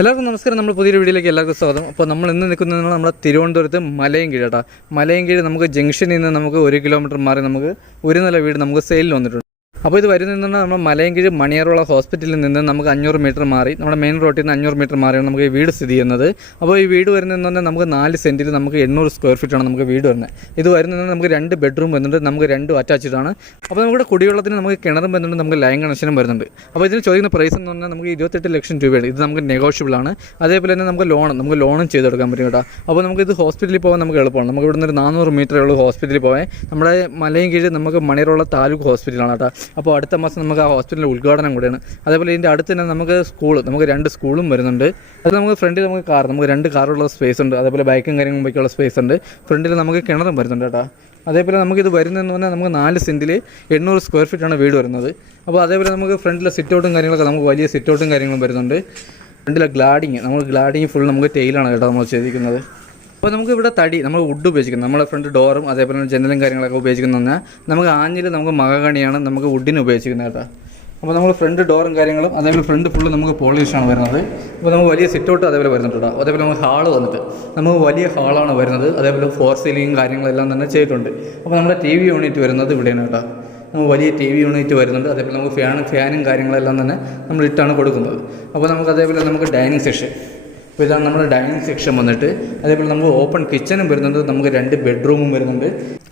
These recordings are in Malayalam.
എല്ലാവർക്കും നമസ്കാരം. നമ്മൾ പുതിയൊരു വീഡിയോയിലേക്ക് എല്ലാവർക്കും സ്വാഗതം. അപ്പോൾ നമ്മൾ ഇന്ന് നിൽക്കുന്നത് നമ്മുടെ തിരുവനന്തപുരത്ത് മലയൻകീഴ് കേട്ടോ. മലയൻകീഴ് നമുക്ക് ജംഗ്ഷനിൽ നിന്ന് നമുക്ക് 1 കിലോമീറ്റർ മാറി നമുക്ക് ഒരു നില വീട് നമുക്ക് സെയിലിൽ വന്നിട്ടുണ്ട്. അപ്പോൾ ഇത് വരുന്നത് നമ്മൾ മലയൻകീഴ് മണിയാറുള്ള ഹോസ്പിറ്റലിൽ നിന്ന് നമുക്ക് 500 മീറ്റർ മാറി നമ്മുടെ മെയിൻ റോഡിൽ നിന്ന് 500 മീറ്റർ മാറിയാണ് നമുക്ക് ഈ വീട് സ്ഥിതി ചെയ്യുന്നത്. അപ്പോൾ ഈ വീട് വരുന്നതെന്ന് പറഞ്ഞാൽ നമുക്ക് 4 സെൻറ്റിൽ നമുക്ക് 800 സ്ക്വയർ ഫീറ്റാണ് നമുക്ക് വീട് വരുന്നത്. ഇത് വരുന്നത് നമുക്ക് 2 ബെഡ്റൂം വരുന്നുണ്ട്, നമുക്ക് 2 അറ്റാച്ച്ഡ് ആണ്. അപ്പോൾ നമ്മുടെ കുടിവെള്ളത്തിന് നമുക്ക് കിണറും വരുന്നുണ്ട്, നമുക്ക് ലൈൻ കണക്ഷനും വരുന്നുണ്ട്. അപ്പോൾ ഇതിന് ചോദിക്കുന്ന പ്രൈസ് എന്ന് പറഞ്ഞാൽ നമുക്ക് 28 ലക്ഷം രൂപയാണ്. ഇത് നമുക്ക് നെഗോഷ്യബിൾ ആണ്. അതേപോലെ തന്നെ നമുക്ക് ലോണും ചെയ്തെടുക്കാൻ പറ്റും കേട്ടോ. അപ്പോൾ നമുക്ക് ഇത് ഹോസ്പിറ്റലിൽ പോകാൻ നമുക്ക് എളുപ്പമാണ്. നമുക്ക് ഇവിടെ നിന്ന് ഒരു 400 മീറ്ററേ ഉള്ളൂ ഹോസ്പിറ്റലിൽ പോകാൻ. നമ്മുടെ മലയൻകീഴ് നമുക്ക് മണിയാറുള്ള താലൂക്ക് ഹോസ്പിറ്റലാണ് കേട്ടോ. അപ്പോൾ അടുത്ത മാസം നമുക്ക് ആ ഹോസ്പിറ്റലിൻ്റെ ഉദ്ഘാടനം കൂടെയാണ്. അതേപോലെ ഇതിൻ്റെ അടുത്ത് തന്നെ നമുക്ക് നമുക്ക് 2 സ്കൂളും വരുന്നുണ്ട്. അത് നമുക്ക് ഫ്രണ്ടിൽ നമുക്ക് 2 കാറുള്ള സ്പേസ് ഉണ്ട്. അതേപോലെ ബൈക്കും കാര്യങ്ങളും ബൈക്കുള്ള സ്പേസ് ഉണ്ട്. ഫ്രണ്ടിൽ നമുക്ക് കിണറും വരുന്നുണ്ട് കേട്ടോ. അതേപോലെ നമുക്കിത് വരുന്നതെന്ന് പറഞ്ഞാൽ നമുക്ക് 4 സെൻറ്റിൽ 800 സ്ക്വയർ ഫീറ്റാണ് വീട് വരുന്നത്. അപ്പോൾ അതേപോലെ നമുക്ക് ഫ്രണ്ടിലെ സിറ്റ് ഔട്ടും കാര്യങ്ങളൊക്കെ നമുക്ക് വലിയ സിറ്റ് ഔട്ടും കാര്യങ്ങളും വരുന്നുണ്ട്. ഫ്രണ്ടിലെ ഗ്ലാഡിങ് ഫുൾ നമുക്ക് ടെയിലാണ് കേട്ടോ നമ്മൾ ചെയ്തിരിക്കുന്നത്. അപ്പോൾ നമുക്ക് ഇവിടെ നമ്മൾ വുഡ് ഉപയോഗിക്കുന്നത്, നമ്മുടെ ഫ്രണ്ട് ഡോറും അതേപോലെ ജനലും കാര്യങ്ങളൊക്കെ ഉപയോഗിക്കുന്നത് നമുക്ക് ആഞ്ഞിൽ നമുക്ക് മഹാഗണിയാണ് നമുക്ക് വുഡിന് ഉപയോഗിച്ചിരിക്കുന്നത് കേട്ടോ. അപ്പോൾ നമ്മൾ ഫ്രണ്ട് ഡോറും കാര്യങ്ങളും അതേപോലെ ഫ്രണ്ട് ഫുള്ള് നമുക്ക് പോളിഷാണ് വരുന്നത്. അപ്പോൾ നമുക്ക് വലിയ സിറ്റ് ഔട്ട് അതേപോലെ വരുന്നുണ്ട് കേട്ടോ. അതേപോലെ നമുക്ക് ഹാള് നമുക്ക് വലിയ ഹാളാണ് വരുന്നത്. അതേപോലെ 4 സീലിംഗ് കാര്യങ്ങളെല്ലാം തന്നെ ചെയ്തിട്ടുണ്ട്. അപ്പോൾ നമ്മുടെ TV യൂണിറ്റ് വരുന്നത് ഇവിടെയാണ് കേട്ടോ. നമുക്ക് വലിയ TV യൂണിറ്റ് വരുന്നുണ്ട്. അതേപോലെ നമുക്ക് ഫാനും കാര്യങ്ങളെല്ലാം തന്നെ നമ്മൾ ഇട്ടാണ് കൊടുക്കുന്നത്. അപ്പോൾ നമുക്ക് അതേപോലെ നമുക്ക് ഡൈനിങ് സെക്ഷൻ, അപ്പോൾ ഇതാണ് നമ്മുടെ ഡൈനിങ് സെക്ഷൻ വന്നിട്ട്. അതേപോലെ നമുക്ക് ഓപ്പൺ കിച്ചനും വരുന്നുണ്ട്, നമുക്ക് 2 ബെഡ്റൂമും വരുന്നുണ്ട്.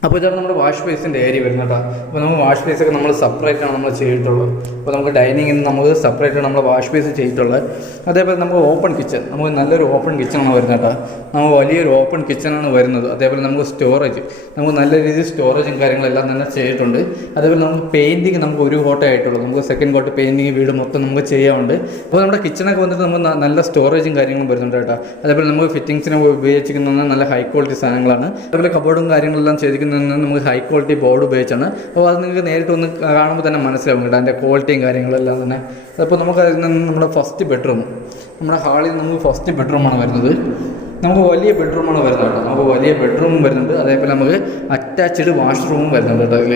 അപ്പോൾ ഇതാണ് നമ്മുടെ വാഷ് ബേസിൻ്റെ ഏരിയ വരുന്നത് കേട്ടോ. അപ്പോൾ നമുക്ക് വാഷ് ബേസൊക്കെ നമ്മൾ സെപ്പറേറ്റാണ് നമ്മൾ ചെയ്തിട്ടുള്ളത്. അപ്പോൾ നമുക്ക് ഡൈനിങ്ങിൽ നിന്ന് നമുക്ക് സെപ്പറേറ്റാണ് നമ്മൾ വാഷ് ബേസ് ചെയ്തിട്ടുള്ളത്. അതേപോലെ നമുക്ക് ഓപ്പൺ കിച്ചൺ, നമുക്ക് നല്ലൊരു ഓപ്പൺ കിച്ചണാണ് വരുന്നത് കേട്ടോ. നമുക്ക് വലിയൊരു ഓപ്പൺ കിച്ചണാണ് വരുന്നത്. അതേപോലെ നമുക്ക് സ്റ്റോറേജ്, നമുക്ക് നല്ല രീതിയിൽ സ്റ്റോറേജും കാര്യങ്ങളെല്ലാം തന്നെ ചെയ്തിട്ടുണ്ട്. അതേപോലെ നമുക്ക് പെയിൻറ്റിങ് നമുക്ക് 1 കോട്ടേ ആയിട്ടുള്ളൂ. നമുക്ക് സെക്കൻഡ് കോട്ട് പെയിൻറ്റിങ് വീട് മൊത്തം നമുക്ക് ചെയ്യാറുണ്ട്. അപ്പോൾ നമ്മുടെ കിച്ചണൊക്കെ വന്നിട്ട് നമുക്ക് നല്ല സ്റ്റോറേജും കാര്യങ്ങളും വരുന്നുണ്ട് കേട്ടോ. അതേപോലെ നമുക്ക് ഫിറ്റിങ്സിന് ഉപയോഗിച്ചിരിക്കുന്ന നല്ല ഹൈ ക്വാളിറ്റി സാധനങ്ങളാണ്. അതേപോലെ കബോർഡും കാര്യങ്ങളെല്ലാം ചെയ്തിരിക്കുന്നത് നമുക്ക് ഹൈ ക്വാളിറ്റി ബോർഡ് ഉപയോഗിച്ചാണ്. അപ്പോൾ അത് നിങ്ങൾക്ക് നേരിട്ട് ഒന്ന് കാണുമ്പോൾ തന്നെ മനസ്സിലാവും കേട്ടോ അതിൻ്റെ ക്വാളിറ്റിയും കാര്യങ്ങളെല്ലാം തന്നെ. അപ്പോൾ നമുക്ക് അതിൽ നിന്ന് നമ്മുടെ ഫസ്റ്റ് ബെഡ്റൂം, നമ്മുടെ ഹാളിൽ നമുക്ക് ഫസ്റ്റ് ബെഡ്റൂമാണ് വരുന്നത്. നമുക്ക് വലിയ ബെഡ്റൂമാണ് വരുന്നത് കേട്ടോ. നമുക്ക് വലിയ ബെഡ്റൂമും വരുന്നുണ്ട്. അതേപോലെ നമുക്ക് അറ്റാച്ച്ഡ് വാഷ്റൂമും വരുന്നുണ്ട് കേട്ടോ അതിൽ.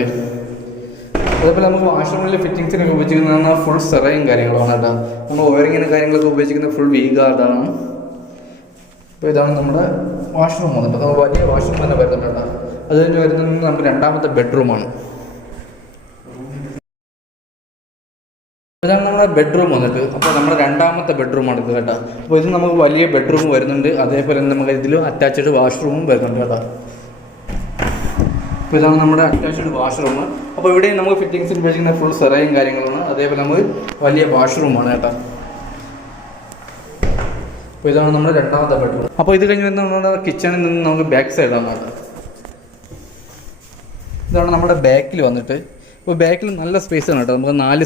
അതേപോലെ നമുക്ക് വാഷ്റൂമിൽ ഫിറ്റിങ്സിനൊക്കെ ഉപയോഗിച്ചിരിക്കുന്ന ഫുൾ സെറയും കാര്യങ്ങളാണ് കേട്ടോ. നമ്മൾ വയറിങ്ങിനും കാര്യങ്ങളൊക്കെ ഉപയോഗിച്ചിരിക്കുന്ന ഫുൾ വി ഗാർഡാണ്. അപ്പോൾ ഇതാണ് നമ്മുടെ വാഷ്റൂം വന്നിട്ട്. നമുക്ക് വലിയ വാഷ്റൂം തന്നെ വരുന്നുണ്ട്. അത് കഴിഞ്ഞ് വരുന്നത് നമുക്ക് 2ാമത്തെ ബെഡ്റൂമാണ്. ഇതാണ് നമ്മുടെ ബെഡ്റൂം വന്നിട്ട്. അപ്പോൾ നമ്മുടെ 2ാമത്തെ ബെഡ്റൂമാണ് ഇത് കേട്ടോ. അപ്പോൾ ഇത് നമുക്ക് വലിയ ബെഡ്റൂം വരുന്നുണ്ട്. അതേപോലെ നമുക്ക് ഇതിലും അറ്റാച്ച്ഡ് വാഷ്റൂമും വരുന്നുണ്ട് കേട്ടോ. അപ്പോൾ ഇതാണ് നമ്മുടെ അറ്റാച്ച്ഡ് വാഷ്റൂം. അപ്പോൾ ഇവിടെ നമുക്ക് ഫിറ്റിങ്സിൽ ഉപയോഗിക്കുന്ന ഫുൾ സെറയും കാര്യങ്ങളാണ്. അതേപോലെ നമുക്ക് വലിയ വാഷ്റൂമാണ് കേട്ടോ. അപ്പോൾ ഇതാണ് നമ്മുടെ 2ാമത്തെ ബെഡ്റൂം. അപ്പോൾ ഇത് കഴിഞ്ഞ് വരുന്ന നമ്മുടെ കിച്ചണിൽ നിന്ന് നമുക്ക് ബാക്ക് സൈഡാണ് കേട്ടോ. ഇതാണ് നമ്മുടെ ബാക്കിൽ വന്നിട്ട്. അപ്പോൾ ബാക്കിൽ നല്ല സ്പേസ് ആണ് കേട്ടോ. നമുക്ക് 4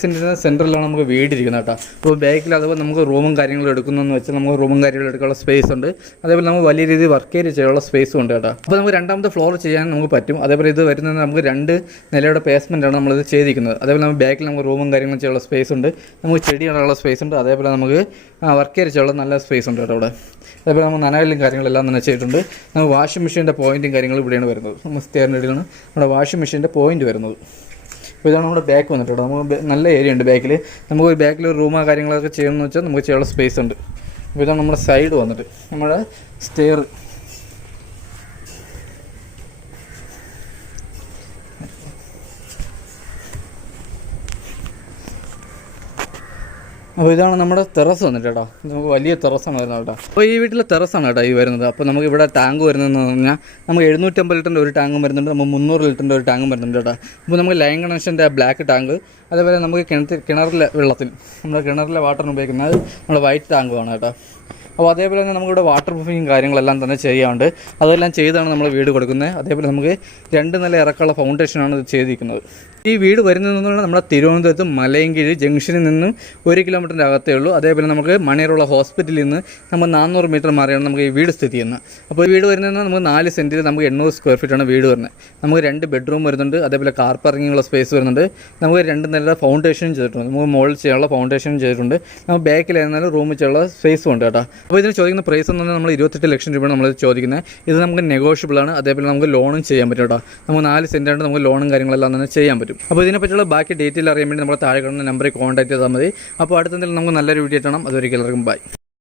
സെൻറ്റിന് സെൻറ്ററിലാണ് നമുക്ക് വീടിരിക്കുന്നത് കേട്ടോ. അപ്പോൾ ബാക്കിൽ അതുപോലെ നമുക്ക് റൂമും കാര്യങ്ങളും എടുക്കുന്നതെന്ന് വെച്ചാൽ നമുക്ക് റൂമും കാര്യങ്ങളും എടുക്കാനുള്ള സ്പേസ് ഉണ്ട്. അതേപോലെ നമുക്ക് വലിയ രീതിയിൽ വർക്ക് ഏരിയ ചെയ്യാനുള്ള സ്പേസും ഉണ്ട് കേട്ടോ. അപ്പോൾ നമുക്ക് 2ാമത്തെ ഫ്ലോർ ചെയ്യാൻ നമുക്ക് പറ്റും. അതേപോലെ ഇത് വരുന്നത് നമുക്ക് 2 നിലയുടെ ബേസ്മെൻറ്റാണ് നമ്മളിത് ചെയ്തിരിക്കുന്നത്. അതേപോലെ നമുക്ക് ബാക്കിൽ നമുക്ക് റൂമും കാര്യങ്ങളും ചെയ്യാനുള്ള സ്പേസ് ഉണ്ട്, നമുക്ക് ചെടി നടാനുള്ള സ്പേസ് ഉണ്ട്. അതേപോലെ നമുക്ക് വർക്ക് ഏരിയ ചെയ്യാനുള്ള നല്ല സ്പേസ് ഉണ്ട് കേട്ടോ അവിടെ. അതേപോലെ നമുക്ക് നനകല്ലും കാര്യങ്ങളെല്ലാം തന്നെ ചെയ്തിട്ടുണ്ട്. നമുക്ക് വാഷിംഗ് മെഷീൻ്റെ പോയിൻറ്റും കാര്യങ്ങളും ഇവിടെയാണ് വരുന്നത്. നമ്മൾ സ്റ്റെയറിൻ്റെ ഇടയിലാണ് നമ്മുടെ വാഷിംഗ് മെഷീൻ്റെ പോയിന്റ് വരുന്നത്. അപ്പോൾ ഇതാണ് നമ്മുടെ ബാക്ക് വന്നിട്ട് കേട്ടോ. നമുക്ക് നല്ല ഏരിയ ഉണ്ട് ബാക്കിൽ. നമുക്ക് ബാക്കിൽ ഒരു റൂമോ കാര്യങ്ങളൊക്കെ ചെയ്യണമെന്ന് വെച്ചാൽ നമുക്ക് ചെയ്യാനുള്ള സ്പേസ് ഉണ്ട്. അപ്പോൾ ഇതാണ് നമ്മുടെ സൈഡ് വന്നിട്ട് നമ്മുടെ സ്റ്റെയർ. അപ്പോൾ ഇതാണ് നമ്മുടെ ടെറസ് വന്നിട്ട് കേട്ടോ. നമുക്ക് വലിയ ടെറസാണ് വരുന്നത് കേട്ടോ. അപ്പോൾ ഈ വീട്ടിലെ ടെറസാണ് കേട്ടോ ഈ വരുന്നത്. അപ്പോൾ നമുക്ക് ഇവിടെ ടാങ്ക് വരുന്നതെന്ന് പറഞ്ഞാൽ നമുക്ക് 750 ലിറ്ററിൻ്റെ ഒരു ടാങ്കും വരുന്നുണ്ട്, നമുക്ക് 300 ലിറ്ററിൻ്റെ ഒരു ടാങ്കും വരുന്നുണ്ട് കേട്ടോ. അപ്പോൾ നമുക്ക് ലൈൻ കണക്ഷൻ്റെ ബ്ലാക്ക് ടാങ്ക്, അതേപോലെ നമുക്ക് കിണറിലെ വെള്ളത്തിൽ നമ്മുടെ കിണറിലെ വാട്ടറിന് ഉപയോഗിക്കുന്നത് നമ്മുടെ വൈറ്റ് ടാങ്കുമാണ് കേട്ടോ. അപ്പോൾ അതേപോലെ തന്നെ നമുക്കിവിടെ വാട്ടർ പ്രൂഫിങ് കാര്യങ്ങളെല്ലാം തന്നെ ചെയ്യാറുണ്ട്. അതെല്ലാം ചെയ്താണ് നമ്മൾ വീട് കൊടുക്കുന്നത്. അതേപോലെ നമുക്ക് 2 നില ഇറക്കമുള്ള ഫൗണ്ടേഷനാണ് ഇത് ചെയ്തിരിക്കുന്നത്. ഈ വീട് വരുന്നതെന്ന് പറഞ്ഞാൽ നമ്മുടെ തിരുവനന്തപുരത്ത് മലയൻകീഴ് ജംഗ്ഷനിൽ നിന്നും 1 കിലോമീറ്ററിൻ്റെ അകത്തേ ഉള്ളൂ. അതേപോലെ നമുക്ക് മണിയാറുള്ള ഹോസ്പിറ്റലിൽ നിന്ന് നമ്മൾ 400 മീറ്റർ മാറിയാണ് നമുക്ക് ഈ വീട് സ്ഥിതി ചെയ്യുന്നത്. അപ്പോൾ ഈ വീട് വരുന്നത് നമുക്ക് 4 സെൻറ്റിൽ നമുക്ക് 800 സ്ക്വയർ ഫീറ്റാണ് വീട് വരുന്നത്. നമുക്ക് 2 ബെഡ്റൂം വരുന്നുണ്ട്. അതേപോലെ കാർ പാർക്കിങ്ങുള്ള സ്പേസ് വരുന്നുണ്ട്. നമുക്ക് 2 നിലയുടെ ഫൗണ്ടേഷനും ചെയ്തിട്ടുണ്ട്. നമുക്ക് മുകളിൽ ചെയ്യാനുള്ള ഫൗണ്ടേഷനും ചെയ്തിട്ടുണ്ട്. നമുക്ക് ബാക്കിലായിരുന്നാലും റൂമിൽ ചെയ്യാനുള്ള സ്പേസും ഉണ്ട് കേട്ടോ. അപ്പോൾ ഇതിന് ചോദിക്കുന്ന പ്രൈസ് എന്ന് പറഞ്ഞാൽ നമ്മൾ 28 ലക്ഷം രൂപയാണ് നമ്മൾ ചോദിക്കുന്നത്. ഇത് നമുക്ക് നെഗോഷ്യബിൾ ആണ്. അതേപോലെ നമുക്ക് ലോണും ചെയ്യാൻ പറ്റും കേട്ടോ. നമുക്ക് 4 സെൻറ്റായിട്ട് നമുക്ക് ലോണും കാര്യങ്ങളെല്ലാം തന്നെ ചെയ്യാൻ പറ്റും. വരും. അപ്പോൾ ഇതിനെപ്പറ്റിയുള്ള ബാക്കി ഡീറ്റെയിൽ അറിയാൻ വേണ്ടി നമ്മുടെ താഴെ കാണുന്ന നമ്പറിൽ കോൺടാക്ട് ചെയ്താൽ മതി. അപ്പോൾ അടുത്തെന്തെങ്കിലും നമുക്ക് നല്ലൊരു വീഡിയോ കിട്ടണം. അതൊരിക്കലും ബൈ.